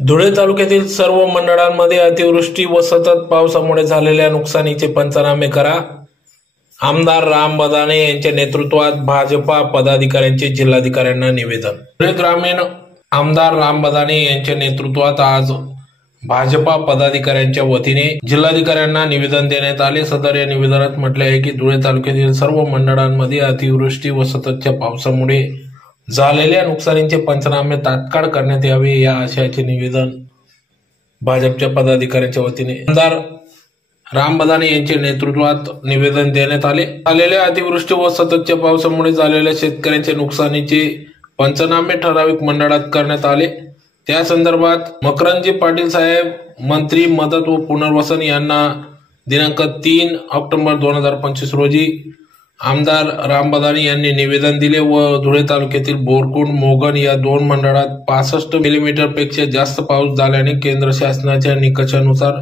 धुळे तालुक्यातील सर्व मंडळांमध्ये अतिवृष्टी व सतत पावसामुळे झालेल्या नुकसानीचे पंचनामे करा. आमदार राम बदाने यांच्या नेतृत्वात भाजपा पदाधिकाऱ्यांचे जिल्हाधिकाऱ्यांना निवेदन. धुळे ग्रामीण आमदार राम बदाने यांच्या नेतृत्वात आज भाजपा पदाधिकाऱ्यांच्या वतीने जिल्हाधिकाऱ्यांना निवेदन देण्यात आले. सदर या निवेदनात म्हटले आहे की धुळे तालुक्यातील सर्व मंडळांमध्ये अतिवृष्टी व सततच्या पावसामुळे झालेल्या नुकसानीचे पंचनामे तात्काळ करण्यात यावे, या आशयाचे निवेदन भाजपच्या पदाधिकाऱ्यांच्या वतीने आमदार राम बदाने यांच्या नेतृत्वात निवेदन देण्यात आले. झालेल्या अतिवृष्टी व सततच्या पावसामुळे झालेल्या शेतकऱ्यांच्या नुकसानीचे पंचनामे ठराविक मंडळात करण्यात आले. त्या संदर्भात मकरंदजी पाटील साहेब, मंत्री मदत व पुनर्वसन यांना दिनांक 3 ऑक्टोबर 2025 रोजी आमदार राम बदाने यांनी निवेदन दिले व धुळे तालुक्यातील बोरकुंड, मोगन या 2 मंडळात 65 मिलीमीटर पेक्षा जास्त पाऊस झाल्याने केंद्र शासनाच्या निकषानुसार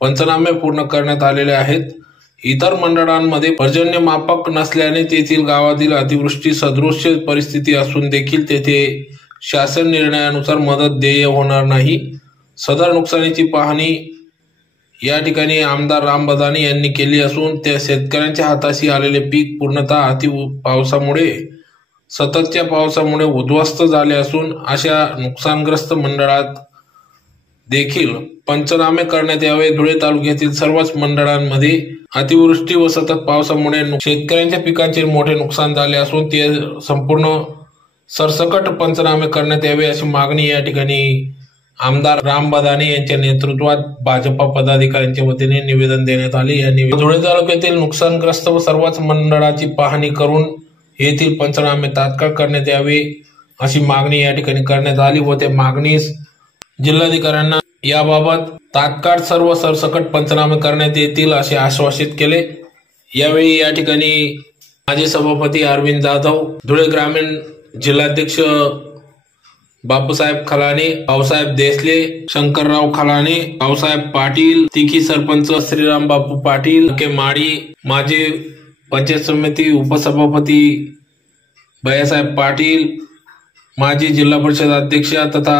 पंचनामे पूर्ण करण्यात आलेले आहेत. इतर मंडळांमध्ये पर्जन्यमापक नसल्याने तेथील गावातील अतिवृष्टी सदृश परिस्थिती असून देखील तेथे शासन निर्णयानुसार मदत देय होणार नाही. सदर नुकसानीची पाहणी या ठिकाणी आमदार राम बदाने यांनी केली असून त्या शेतकऱ्यांच्या हाताशी आलेले पीक पूर्णतः अति पावसामुळे सततच्या पावसामुळे उद्ध्वस्त झाले असून अशा नुकसानग्रस्त मंडळात देखील पंचनामे करण्यात यावे. धुळे तालुक्यातील सर्वच मंडळांमध्ये अतिवृष्टी व सतत पावसामुळे शेतकऱ्यांच्या पिकांचे मोठे नुकसान झाले असून ते संपूर्ण सरसकट पंचनामे करण्यात यावे अशी मागणी या ठिकाणी आमदार राम बदाने यांच्या नेतृत्वात भाजपा पदाधिकाऱ्यांच्या वतीने निवेदन देण्यात आले. या धुळे तालुक्यातील नुकसानग्रस्त व सर्वच मंडळाची पाहणी करून येथील पंचनामे तात्काळ करण्यात यावे अशी मागणी या ठिकाणी करण्यात आली व त्या मागणीस जिल्हाधिकाऱ्यांना याबाबत तात्काळ सर्व सरसकट पंचनामे करण्यात येतील असे आश्वासित केले. यावेळी या ठिकाणी माजी सभापती अरविंद जाधव, धुळे ग्रामीण जिल्हाध्यक्ष बापूसाहेब खलाणे, भाऊसाहेब देसले, शंकरराव खलाणे, भाऊसाहेब पाटील, तिखी सरपंच श्रीराम बापू पाटील के माडी, माजी पंचायत समिती उपसभापती भैयासाहेब पाटील, माजी जिल्हा परिषद अध्यक्षा तथा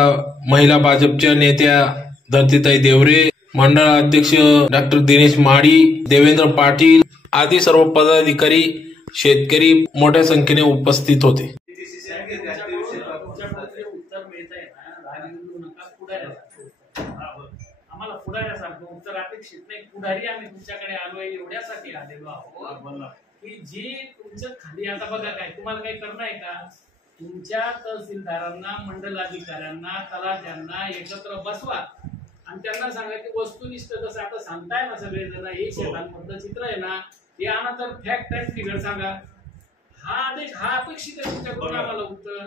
महिला भाजपच्या नेत्या धरतीताई देवरे, मंडळ अध्यक्ष डॉक्टर दिनेश माडी, देवेंद्र पाटील आदी सर्व पदाधिकारी, शेतकरी मोठ्या संख्येने उपस्थित होते. आम्हाला पुढाऱ्यासारखं उत्तर अपेक्षित नाही. पुढारी आम्ही तुमच्याकडे आलोय एवढ्यासाठी आलेलो आहोत की जी तुमच्या खाली आता बघा काय तुम्हाला काही करणं आहे का? तुमच्या तहसीलदारांना, मंडलाधिकाऱ्यांना, तलाट्यांना एकत्र बसवा आणि त्यांना सांगा की वस्तुनिष्ठ जसं आता सांगताय ना सगळेजण हे शेतांमधलं चित्र आहे ना ते आणा तर फॅक्ट अँड फिगर सांगा. हा आदेश हा अपेक्षित आहे तुमच्याकडून आम्हाला उत्तर.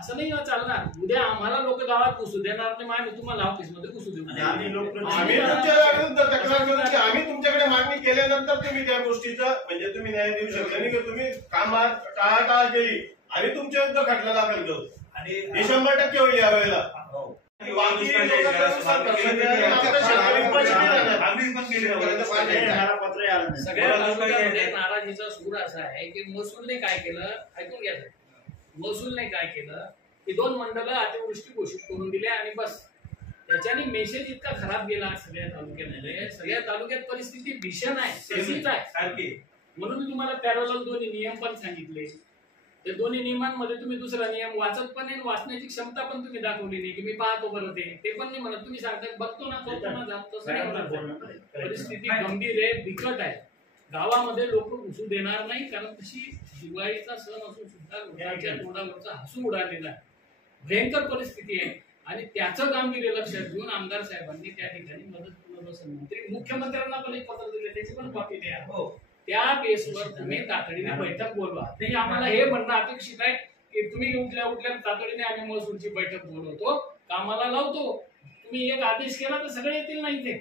असं नाही चालणार. उद्या आम्हाला लोक गावात घुसू देणार नाही, आम्ही तुम्हाला ऑफिसमध्ये घुसू देऊ. आम्ही तुमच्याकडे मागणी केल्यानंतर तुम्ही त्या गोष्टीचा म्हणजे तुम्ही न्याय देऊ शकता नाही की तुम्ही कामात टाळाटाळ केली आणि तुमच्या विरुद्ध खटला दाखल करू आणि 100% होईल यावेळेला. सगळ्या नाराजीचा सूर असा आहे की महसूलने काय केलं ऐकून घ्या. महसूलने काय केलं की 2 मंडळ अतिवृष्टी घोषित करून दिले आणि बस. त्याच्याने मेसेज इतका खराब गेला सगळ्या तालुक्यामध्ये. सगळ्या तालुक्यात परिस्थिती भीषण आहे, तशीच आहे. म्हणून मी तुम्हाला पॅरलल 2 नियम पण सांगितले. ते 2 नियमांमध्ये तुम्ही दुसरा नियम वाचत पण नाही, वाचण्याची क्षमता पण तुम्ही दाखवली नाही की मी पाहतो बरं ते पण नाही म्हणत. तुम्ही सांगता बघतो ना परिस्थिती गंभीर आहे, बिकट आहे. गावामध्ये लोक घुसू देणार नाही कारण तशी दिवाळीचा सण असून सुद्धा लोकांच्या तोंडावरचा हसू उडालेला आहे. भयंकर परिस्थिती आहे आणि त्याचं गांभीर्य लक्षात घेऊन आमदार साहेबांनी त्या ठिकाणी मदत पुनर्वसन मंत्री मुख्यमंत्र्यांना पण एक पत्र दिले, त्याची पण कॉपी द्या. त्या बेसवर तुम्ही तातडीने बैठक बोलवा. ते आम्हाला हे म्हणणं अपेक्षित आहे की तुम्ही उठल्या तातडीने आम्ही महसूलची बैठक बोलवतो, कामाला लावतो. तुम्ही एक आदेश केला तर सगळे येतील नाही ते,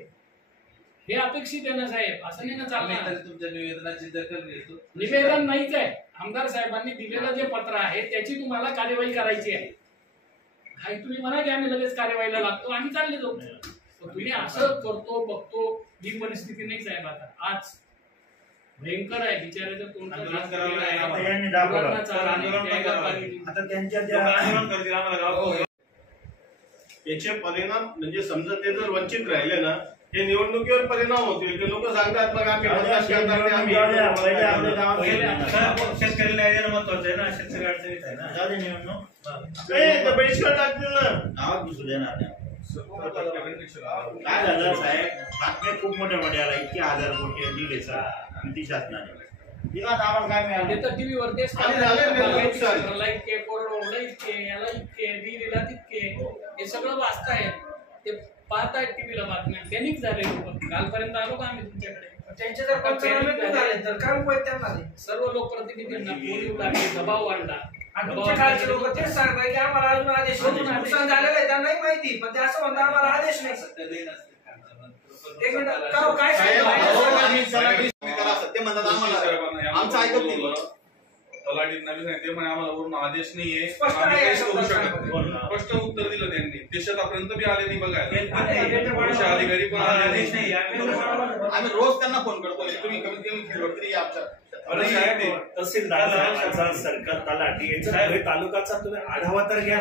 हे अपेक्षित आहे ना साहेब. असं नाही ना चालणार. तुमच्या निवेदनाची दखल घेतो. निवेदन नाहीच आहे. आमदार साहेबांनी दिलेलं जे पत्र आहे त्याची तुम्हाला कार्यवाही करायची आहे. हा तुम्ही म्हणा की आम्ही लगेच कार्यवाहीला लागतो आणि चालले जाऊ. तुम्ही असं करतो बघतो ही परिस्थिती नाही साहेब. आता आज भयंकर आहे बिचाऱ्याचं तोंड. आता त्यांच्या याचे परिणाम म्हणजे समजा ते जर वंचित राहिले ना हे निवडणुकीवर परिणाम होतील. ते लोक सांगतात मग आम्ही मतदान करणार नाही, आम्ही शेतकरी न्याय महत्वाचं आहे ना, शेतकरी अडचणीत आहे ना, निवडणूक बहिष्कार टाकतील ना. गावात घुसू देणार नाही. काय झालं साहेब, बातम्या खूप मोठ्या मोठ्या आल्या, इतके 1000 कोटी दिले युती शासनाने. आम्हाला काय मिळालं? ते तर टीव्हीवर तेच आणि झाले मला इतके कोरडवाहूला इतके, याला इतके, विहिरीला तितके, हे सगळं वाचताय, ते पाहतायत टीव्हीला बातम्या. त्यांनीच झाले लोक. कालपर्यंत आलो का आम्ही तुमच्याकडे? त्यांचे जर पंचनामे झाले तर काय उपाय त्यांना नाही. सर्व लोकप्रतिनिधींना बोलू लागले, दबाव वाढला. आणि तुमच्या काळचे लोक तेच सांगताय की आम्हाला अजून आदेश नुकसान झालेलं आहे त्यांनाही माहिती, पण ते असं म्हणतात आम्हाला आदेश नाही. एक मिनिट, काय ते म्हणतात आम्हाला आमचं ऐकत नाही. तलाठींना बी सांगितले म्हणे आम्हाला वरून आदेश नाहीये, स्पष्ट आम्ही आहे, काहीच करू स्पष्ट शकत नाही. आहे. स्पष्ट उत्तर दिलं त्यांनी. ते शेतापर्यंत बी आले नाही बघायला. आदेश अधिकारी पण आले आदेश नाही. नाही. आम्ही रोज त्यांना फोन करतो, तुम्ही कमीत कमी फिरवत तरी आमच्या तहसीलदार साहेबांचा सर्कल तलाठी यांचा तालुक्याचा तुम्ही आढावा तर घ्या.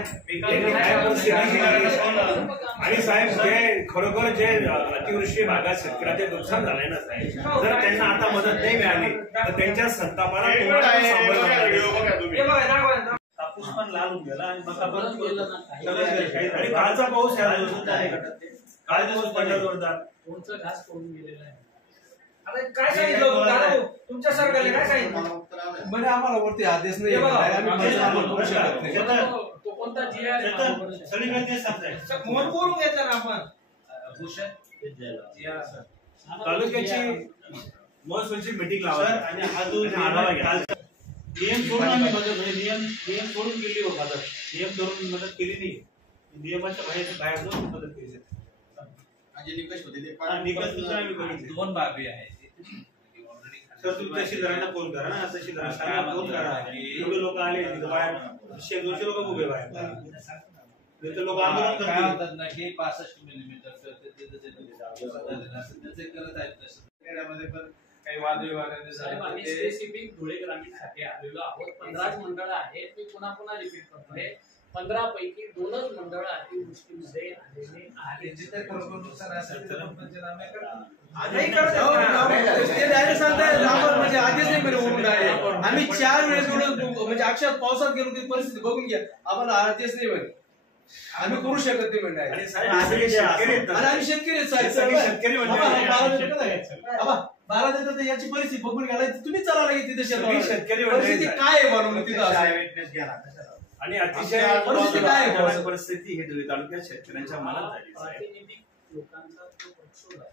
आणि साहेब जे खरोखर जे अतिवृष्टी भागात शेतकऱ्याचे नुकसान झालंय ना साहेब, जर त्यांना आता मदत नाही मिळाली तर त्यांच्या संतापाला कापूस पण लाल होऊन गेला आणि मका आणि कालचा पाऊस काल दिवस पडला जोरदार. कोणचं घास पडून गेलेला आहे. आता काय सांगितलं दादा, तुमच्या सरकारने काय सांगितलं? म्हणजे आम्हाला वरती आदेश नाही, तो कोणता GR सगळीकडे तेच सांगताय. मोठ बोलून घेतलं ना आपण. तालुक्याची महसूलची मीटिंग लावा आणि हा जो आढावा घ्या. नियम सोडून आम्ही मदत नियम सोडून गेली हो मदत. नियम करून मदत केली नाही, नियमाच्या बाहेर जाऊन मदत केली. निकष होते ते निकष सुद्धा आम्ही बघितले. 2 बाबी आहेत. तर तुम्ही तहसीलदारांना फोन करा ना, तहसीलदारांना फोन करा. एवढे लोक आले बाहेर, 100-200 लोक उभे बाहेर. लोक आंदोलन काय करतात. म्हणतात ना की 65 मिलीमीटर त्याचे करत आहेत. तसं खेड्यामध्ये पण काही वादविवाद साहेब, आम्ही स्पेसिफिक धुळे ग्रामीणसाठी आलेलो आहोत. 15 मंडळं आहेत. मी पुन्हा रिपीट करतोय, 15 पैकी 2च मंडळ अतिवृष्टीमध्ये आलेले आहेत. जिथे खरोखर नुकसान असेल तर पंचनामे करा. नाही करत ते डायरेक्ट सांगताय म्हणजे आदेश नाही करे म्हणून डायरेक्ट. आम्ही 4 वेळेस म्हणजे अक्षरात पावसात गेलो ती परिस्थिती बघून घ्या, आम्हाला आदेश नाही म्हणे, आम्ही करू शकत नाही म्हणजे. आणि साहेब आम्ही शेतकरी आहेत साहेब, शेतकरी बारा देतात याची परिस्थिती बघून घ्यायला तुम्ही चला लागेल तिथे शेतकरी परिस्थिती काय आहे म्हणून तिथं. आणि अतिशय परिस्थिती काय आहे? परिस्थिती हे धुळे तालुक्यात शेतकऱ्यांच्या मनात झाली. प्रातिनिधिक लोकांचा जो प्रक्षोभ आहे,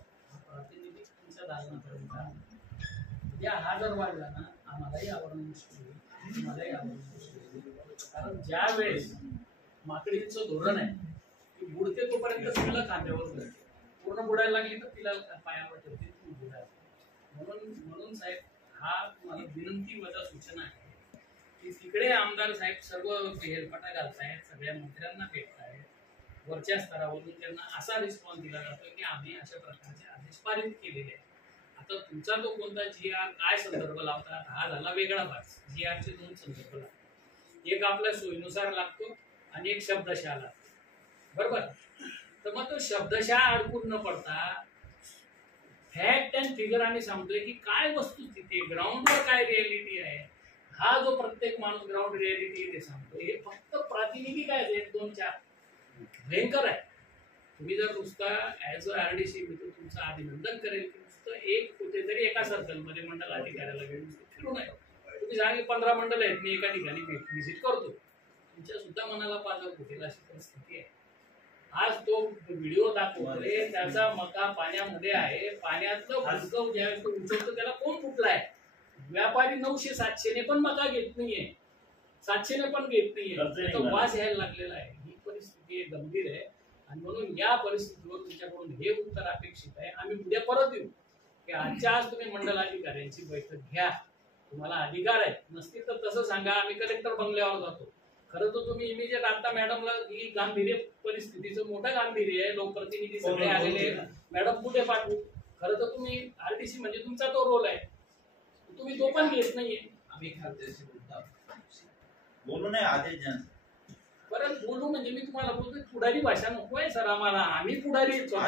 प्रातिनिधिक तुमच्या दालनापर्यंत या हा जर वाढला ना, आम्हालाही आवडणं मुश्किल होईल, तुम्हालाही आवडणं मुश्किल होईल. कारण ज्या वेळेस माकडीचं धोरण आहे की बुडते तोपर्यंत तिला खांद्यावर धरते, पूर्ण बुडायला लागली तर तिला पायावर ठेवते, ती बुडायला. म्हणून साहेब, हा मला विनंती वजा सूचना आहे की तिकडे आमदार साहेब सर्व हेलपाटा घालतायत, सगळ्या मंत्र्यांना भेटतायत, वरच्या स्तरावरून त्यांना असा रिस्पॉन्स दिला जातो की आम्ही अशा प्रकारचे आदेश पारित केलेले आहेत. आता तुमचा तो कोणता GR काय संदर्भ लावतात, हा झाला वेगळा भाग. GRचे 2 संदर्भ लागतात, एक आपल्या सोयीनुसार लागतो आणि एक शब्दशः लागतो, बरोबर. तर मग तो शब्दशः अडकून न पडता फॅक्ट अँड फिगर आम्ही सांगतोय की काय वस्तुस्थिती, ग्राउंडवर काय रियालिटी आहे, हा जो प्रत्येक माणूस ग्राउंड रियालिटी ते सांगतो. हे फक्त प्रातिनिधिक आहे, 1-2-4 भयंकर आहे. तुम्ही जर नुसता ऍज अ RDC मी तर तुमचं अभिनंदन करेल की नुसतं एक कुठेतरी एका सर्कलमध्ये मंडल अधिकाऱ्याला घेऊन फिरू नये. तुम्ही सांगे 15 मंडळ आहेत, मी एका ठिकाणी व्हिजिट करतो, तुमच्या सुद्धा मनाला पाजर फुटेल अशी परिस्थिती आहे. आज तो व्हिडिओ दाखवतोय, त्याचा मका पाण्यामध्ये आहे, पाण्यातलं भुसकं ज्यावेळेस तो उचलतो त्याला कोण कुठलाय. व्यापारी 900-700 पण मका घेत नाहीये, 700 पण घेत नाहीये, तो वास यायला लागलेला आहे. ही परिस्थिती गंभीर आहे आणि म्हणून या परिस्थितीवर तुमच्याकडून हे उत्तर अपेक्षित आहे. आम्ही उद्या परत येऊ की आजच्या आज तुम्ही मंडलाधिकाऱ्यांची बैठक घ्या, तुम्हाला अधिकार आहे, नसतील तर तसं सांगा, आम्ही कलेक्टर बंगल्यावर जातो. खरं तर तुम्ही इमिजिएट आता मॅडमला ही गांभीर्य परिस्थितीचं मोठं गांभीर्य आहे, लोकप्रतिनिधी सगळे आलेले, मॅडम कुठे पाठवू. खरं तर तुम्ही RDC म्हणजे तुमचा तो रोल आहे, तुम्ही तो पण घेत नाहीये. आम्ही खात्याशी बोलतो. बोलू नाही आदेश परत बोलू म्हणजे मी तुम्हाला बोलतो पुढारी भाषा नको आहे सर आम्हाला. आम्ही पुढारी आहेत स्वतः.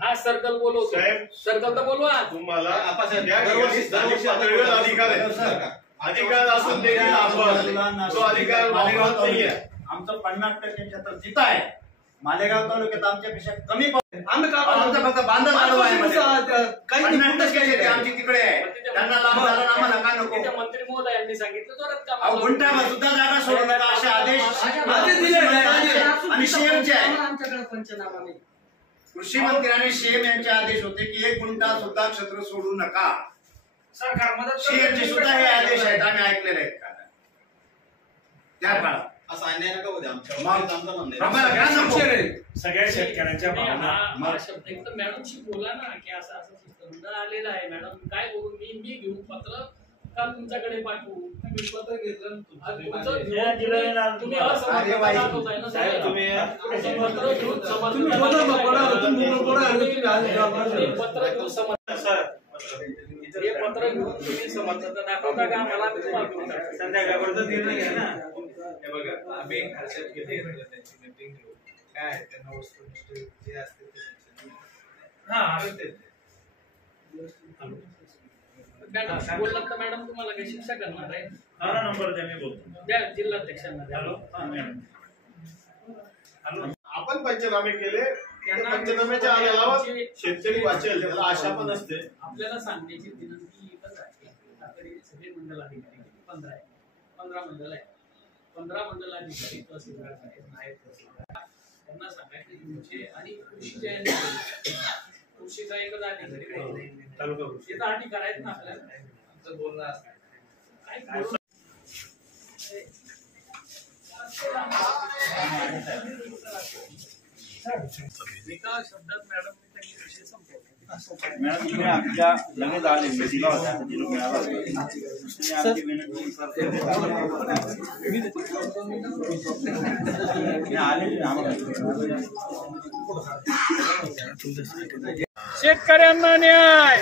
हा सर्कल बोलवतो. सर्कल तर बोलवा तुम्हाला अधिकार आहे. अधिकार असून देखील आपण तो अधिकार वापरत नाहीये. आमचं 50% क्षेत्र जिथं आहे मालेगाव तालुक्यात आमच्यापेक्षा कमी आम्ही का आमचं फक्त बांधा तालुका आहे. काही 50% शेती आमची तिकडे आहे. त्यांना लाभ झाला ना आम्हाला का नको. त्याच्या मंत्री महोदयांनी सांगितलं जोरात का गुंठावर सुद्धा जागा सोडू नका असे आदेश आणि सीएमचे आहे. आमच्याकडे पंचनामा नाही. कृषी मंत्री आणि सीएम यांचे आदेश होते की 1 गुंठा सुद्धा क्षेत्र सोडू नका. सरकार मदत सीएमचे सुद्धा हे आदेश आहेत. आम्ही ऐकलेले आहेत का त्या काळात असं अन्याय नका होते आमच्या. सगळ्या शेतकऱ्यांच्या भावना हा शब्द एकदम मॅडमशी बोला ना की असं असं शिस्तबद्ध आलेलं आहे. मॅडम काय बोलू मी घेऊन पत्र काल तुमच्याकडे पाठवू. तुम्ही पत्र घेतलं तुम्ही असमर्थ दाखवताय ना साहेब. तुम्ही पत्र घेऊन पत्र घेऊन हे पत्र घेऊन तुम्ही समर्थता दाखवता का आम्हाला संध्याकाळपर्यंत निर्णय घ्या ना. हे बघा आम्ही हर्षद घेते त्यांची मीटिंग घेऊ. काय आहे त्यांना वस्तुनिष्ठ जे असते ते मॅडम बोललात तर मॅडम तुम्हाला काही शिक्षा करणार आहे. हा नंबर द्या मी बोलतो. द्या जिल्हाध्यक्षांना द्या. हॅलो हा मॅडम. आपण पंचनामे केले. पंचनाम्याच्या आधारावर शेतकरी वाचेल त्याला आशा पण असते. आपल्याला सांगण्याची विनंती एकच आहे. आपल्याकडे सगळे मंडल अधिकारी 15 आहे. 15 मंडल आहे. 15 मंडल अधिकारी तहसीलदार आहेत, नायब तहसीलदार त्यांना सांगायचे तुमचे आणि कृषीच्या कृषीचा एकच अधिकारी तालुका याचा अधिकार आहेत ना आपल्याला. आमचं बोलणं असतं. काय बोलू? एका शब्दात मॅडम त्यांनी विषय संपवला. मॅडम तुम्ही आमच्या लगेच आले दिला होता मिळाला तुम्ही आमची विनंती शेतकऱ्यांना न्याय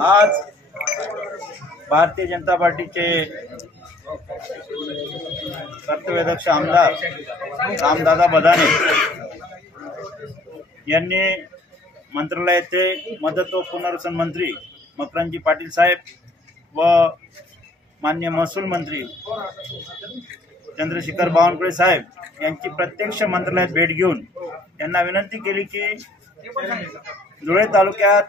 आज भारतीय जनता पार्टीचे कर्तव्यदक्ष आमदार रामदादा बदाने यांनी मंत्रालयाचे मदत व पुनर्वसन मंत्री मकरंदजी पाटील साहेब व माननीय महसूल मंत्री चंद्रशेखर बावनकुळे साहेब यांची प्रत्यक्ष मंत्रालयात भेट घेऊन त्यांना विनंती केली की धुळे तालुक्यात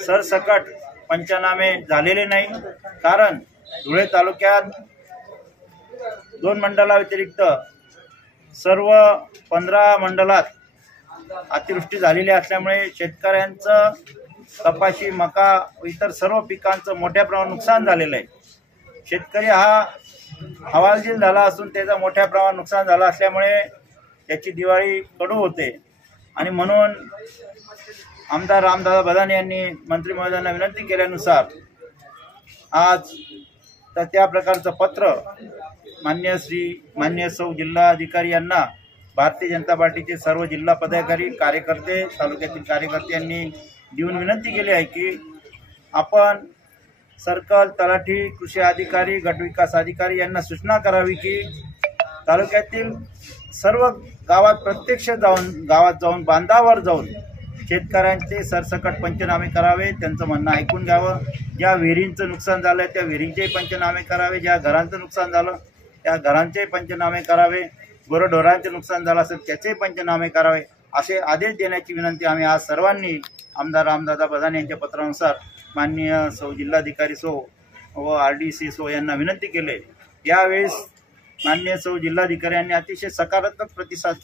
सरसकट पंचनामे झालेले नाही. कारण धुळे तालुक्यात 2 मंडळाव्यतिरिक्त सर्व 15 मंडळात अतिवृष्टी झालेली असल्यामुळे शेतकऱ्यांचं कपाशी, मका व इतर सर्व पिकांचं मोठ्या प्रमाणात नुकसान झालेलं आहे. शेतकरी हा हवालदिल झाला असून त्याचा मोठ्या प्रमाणात नुकसान झालं असल्यामुळे त्याची दिवाळी कडू होते आणि म्हणून आमदार रामदादा बदाने यांनी मंत्री महोदयांना विनंती केल्यानुसार आज तर त्या प्रकारचं पत्र मान्य सौ जिल्हाधिकारी यांना भारतीय जनता पार्टीचे सर्व जिल्हा पदाधिकारी, कार्यकर्ते, तालुक्यातील कार्यकर्ते यांनी देऊन विनंती केली आहे की आपण सर्कल, तलाठी, कृषी अधिकारी, गटविकास अधिकारी यांना सूचना करावी की तालुक्यातील सर्व गावात प्रत्यक्ष गावात जाऊन बांधावर जाऊन शेतकऱ्यांचे सरसकट पंचनामे करावे, त्यांचं म्हणणं ऐकून घ्यावं. ज्या विहिरींचं नुकसान झालं त्या विहिरींचेही पंचनामे करावे, ज्या घरांचं नुकसान झालं त्या घरांचेही पंचनामे करावे, गुरंढोरांचे नुकसान झालं असेल त्याचेही पंचनामे करावे असे आदेश देण्याची विनंती आम्ही आज सर्वांनी आमदार रामदादा बदाने यांच्या पत्रानुसार माननीय सौ जिल्हाधिकारी सो व RDC सो यांना विनंती केले. यावेळेस माननीय सौ जिल्हाधिकारी यांनी अतिशय सकारात्मक प्रतिसाद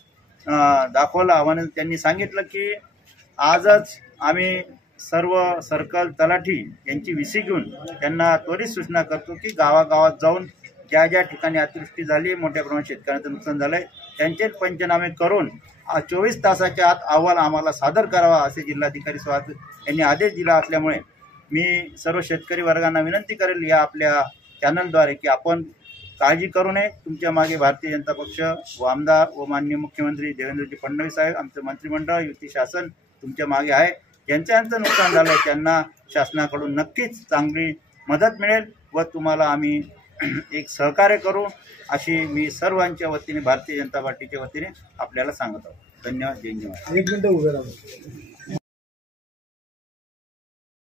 दाखवला आणि त्यांनी सांगितलं की आजच आम्ही सर्व सर्कल, तलाठी यांची विसी घेऊन त्यांना त्वरित सूचना करतो की गावागावात जाऊन ज्या ज्या ठिकाणी अतिवृष्टी झाली, मोठ्या प्रमाणात शेतकऱ्यांचं नुकसान झालं आहे त्यांचे पंचनामे करून 24 तासाच्या आत अहवाल आम्हाला सादर करावा असे जिल्हाधिकारी स्वागत यांनी आदेश दिला असल्यामुळे मी सर्व शेतकरी वर्गांना विनंती करेल या आपल्या चॅनलद्वारे की आपण काळजी करू नये. तुमच्या मागे भारतीय जनता पक्ष व आमदार व माननीय मुख्यमंत्री देवेंद्रजी फडणवीस साहेब, आमचं मंत्रिमंडळ, युती शासन तुमच्या मागे आहे. ज्यांचं नुकसान झालं आहे त्यांना शासनाकडून नक्कीच चांगली मदत मिळेल व तुम्हाला आम्ही एक सहकार्य करू अशी मी सर्वांच्या वतीने, भारतीय जनता पार्टीच्या वतीने आपल्याला सांगत आहोत. धन्यवाद. जय हिंद.